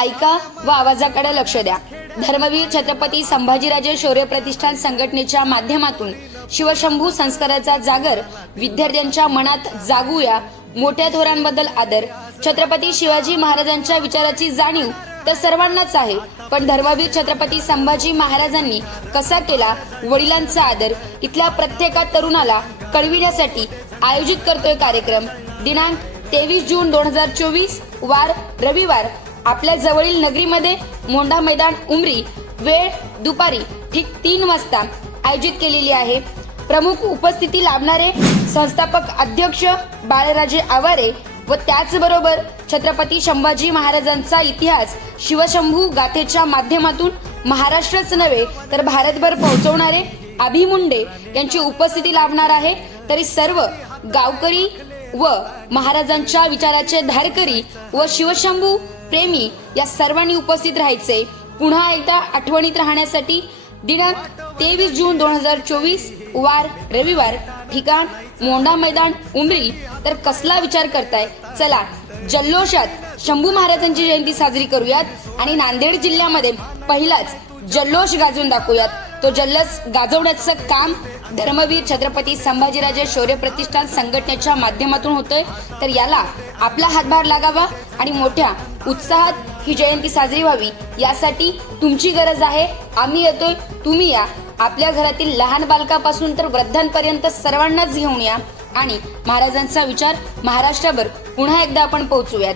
ऐका व आवाजाकडे लक्ष द्या. धर्मवीर छत्रपती संभाजीराजे शौर्य प्रतिष्ठान संघटनेच्या माध्यमातून शिवशंभू संस्काराचा जागर विद्यार्थ्यांच्या मनात जागूया. मोठ्या थोरांबद्दल आदर. छत्रपती शिवाजी महाराजांच्या विचाराची जाणीव तर सर्वांनाच आहे पण धर्मवीर छत्रपती संभाजी महाराजांनी कसा केला? वडिलांचा आदर. इथल्या प्रत्येका तरुणाला कळविण्यासाठी आयोजित करतोय कार्यक्रम. दिनांक तेवीस जून दोन हजार चोवीस वार रविवार. आपल्या जवळील नगरीमध्ये मोंढा मैदान उमरी वेळ दुपारी ठीक तीन वाजता आयोजित केलेली आहे. प्रमुख उपस्थिती लाभणारे संस्थापक अध्यक्ष बाळराजे आवारे व त्याचबरोबर छत्रपती संभाजी महाराजांचा इतिहास शिवशंभू गाथेच्या माध्यमातून महाराष्ट्रच नव्हे तर भारतभर पोहोचवणारे अभिमुंडे यांची उपस्थिती लाभणार आहे. तरी सर्व गावकरी व महाराजांच्या विचाराचे धारकरी व शिवशंभू प्रेमी या सर्वांनी उपस्थित राहायचे. पुन्हा एकदा आठवणीत राहण्यासाठी दिनांक तेवीस जून दोन हजार चोवीस वार रविवार ठिकाण मोंढा मैदान उमरी. तर कसला विचार करताय? चला जल्लोषात शंभू महाराजांची जयंती साजरी करूयात आणि नांदेड जिल्ह्यामध्ये पहिलाच जल्लोष गाजवून दाखवूयात. तो जल्लोष गाजवण्याचं काम धर्मवीर छत्रपती संभाजीराजे शौर्य प्रतिष्ठान संघटनेच्या माध्यमातून होतोय. तर याला आपला हातभार लागावा आणि मोठ्या उत्साहात ही जयंती साजरी व्हावी यासाठी तुमची गरज आहे. आम्ही येतोय. तुम्ही या. आपल्या घरातील लहान बालकापासून तर वृद्धांपर्यंत सर्वांनाच घेऊन या. आणि महाराजांचा विचार महाराष्ट्रावर पुन्हा एकदा आपण पोहोचूयात.